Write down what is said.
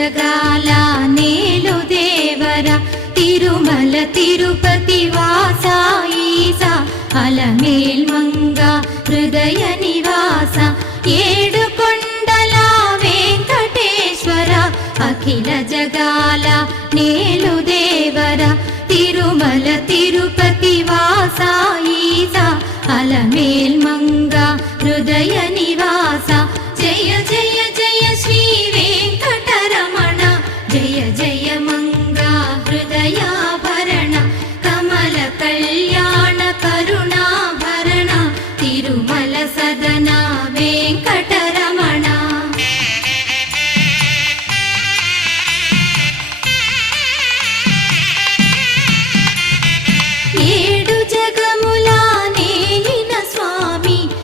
జగాల నేలు దేవర తిరుమల తిరుపతి వాస ఈసా అలమేల్ మంగ హృదయ నివాస ఏడు కొండల వెంకటేశ్వర అఖిల జగాల నేలు దేవర తిరుమల తిరుపతి వాస ఈసా అలమేల్ మంగ హృదయ నివాస జయ జయ జయ శ్రీ వెంకటరమణ జయ జయ మంగ హృదయాభరణ కమల కళ్యాణ కరుణాభరణ తిరుమల సదన వెంకట